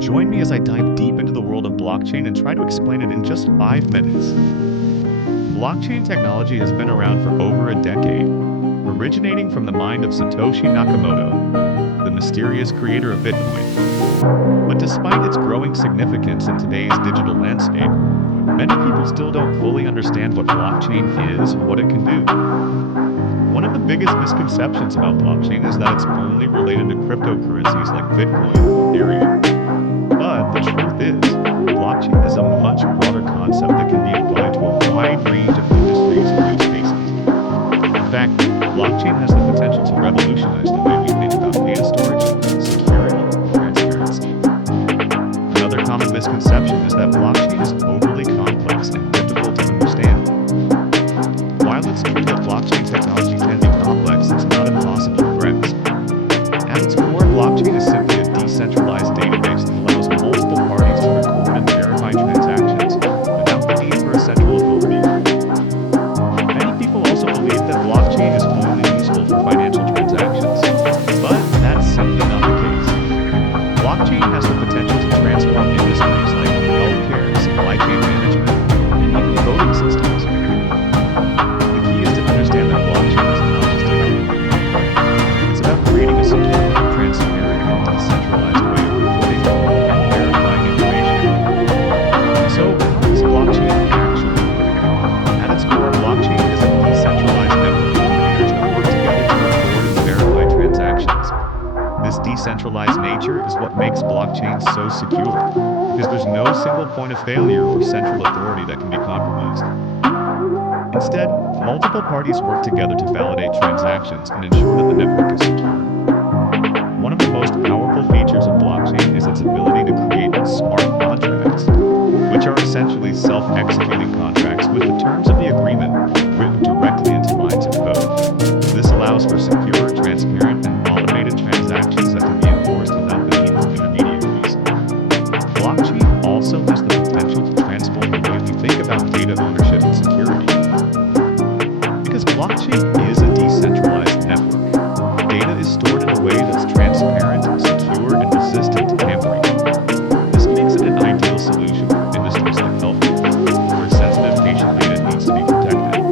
Join me as I dive deep into the world of blockchain and try to explain it in just 5 minutes. Blockchain technology has been around for over a decade, originating from the mind of Satoshi Nakamoto, the mysterious creator of Bitcoin. But despite its growing significance in today's digital landscape, many people still don't fully understand what blockchain is or what it can do. One of the biggest misconceptions about blockchain is that it's only related to cryptocurrencies like Bitcoin or Ethereum. But the truth is, blockchain is a much broader concept that can be applied to a wide range of industries and use cases. In fact, blockchain has the potential to revolutionize the way we think about data storage, security, and transparency. Another common misconception is that blockchain is overly complex and difficult to understand. While it's true that blockchain technology can be complex, it's not impossible to grasp. At its core, blockchain is simply a decentralized database that allows multiple parties to record and verify transactions without the need for a central authority. Many people also believe that blockchain is only useful for financial transactions, but that's simply not the case. Blockchain has the potential to transform industries like healthcare, supply chain management, and even voting systems. The key is to understand that blockchain is not just about money. It's about creating a secure, transparent, and decentralized way of recording and verifying information. So, how does blockchain actually work? At its core, blockchain is a decentralized network of computers that work together to record and verify transactions. This decentralized nature is what makes blockchain so secure, because there's no single point of failure or central authority that can be compromised. Instead, multiple parties work together to validate transactions and ensure that the network is secure. One of the most powerful features of blockchain is its ability to create smart contracts, which are essentially self-executing contracts with the terms of the agreement written directly into lines of code. This allows for secure, transparent, and automated transactions that can be enforced without the need for intermediaries. Blockchain also has the potential to transform the way we think about data ownership and security. Because blockchain is a decentralized network, data is stored in a way that's transparent, secure, and resistant to tampering. This makes it an ideal solution for industries like healthcare, where sensitive patient data needs to be protected.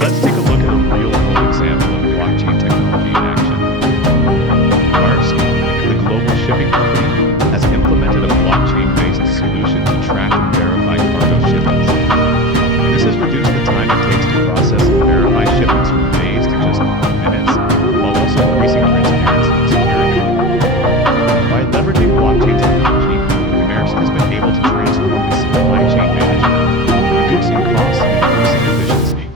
Let's take a look at a real-world example of blockchain technology in action. First, the global shipping company has implemented a blockchain-based solution to track and verify cargo shipments. This has reduced the time it takes to process and verify shipments from days to just minutes, while also increasing transparency and security. By leveraging blockchain technology, Maersk has been able to transform its supply chain management, reducing costs and increasing efficiency.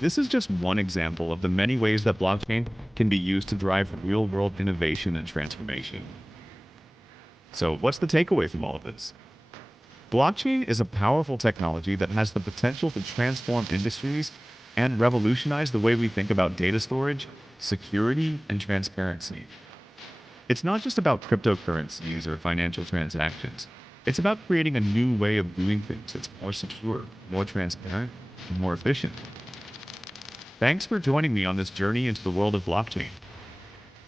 This is just one example of the many ways that blockchain can be used to drive real-world innovation and transformation. So, what's the takeaway from all of this? Blockchain is a powerful technology that has the potential to transform industries and revolutionize the way we think about data storage, security, and transparency. It's not just about cryptocurrencies or financial transactions. It's about creating a new way of doing things that's more secure, more transparent, and more efficient. Thanks for joining me on this journey into the world of blockchain.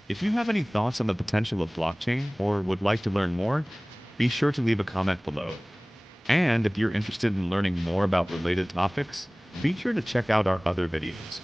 If you have any thoughts on the potential of blockchain or would like to learn more, be sure to leave a comment below. And if you're interested in learning more about related topics, be sure to check out our other videos.